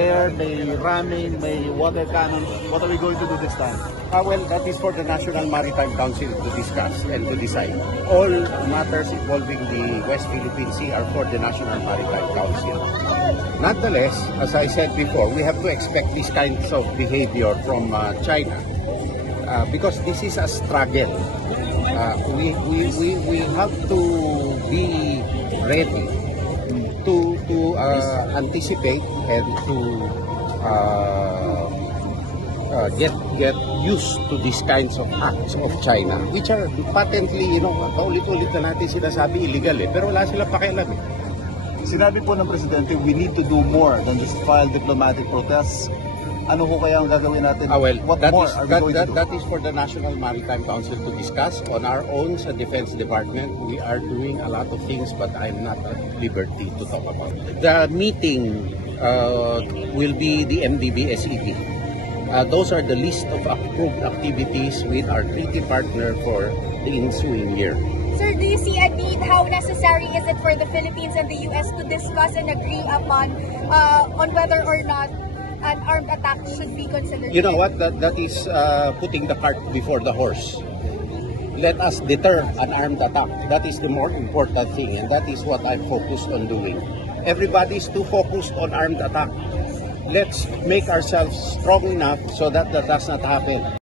flare, may ramming, may water cannon. What are we going to do this time? Well, that is for the National Maritime Council to discuss and to decide. All matters involving the West Philippine Sea are for the National Maritime Council. Nonetheless, as I said before, we have to expect these kinds of behavior from China because this is a struggle. We have to be ready to anticipate and to get used to these kinds of acts of China, which are patently, paulit-ulit na natin sinasabi illegal pero wala silang pakialam eh. Sinabi po ng Presidente, we need to do more than just file diplomatic protests. Ano ko kaya ang gagawin natin? What more are we going to do? That is for the National Maritime Council to discuss. On our own sa Defense Department, we are doing a lot of things but I'm not at liberty to talk about it. The meeting will be the MDB-SED. Those are the list of approved activities with our treaty partner for the ensuing year. Sir, do you see a need? How necessary is it for the Philippines and the U.S. to discuss and agree upon on whether or not an armed attack should be considered? You know what? That is putting the cart before the horse. Let us deter an armed attack. That is the more important thing, and that is what I'm focused on doing. Everybody is too focused on armed attack. Let's make ourselves strong enough so that that does not happen.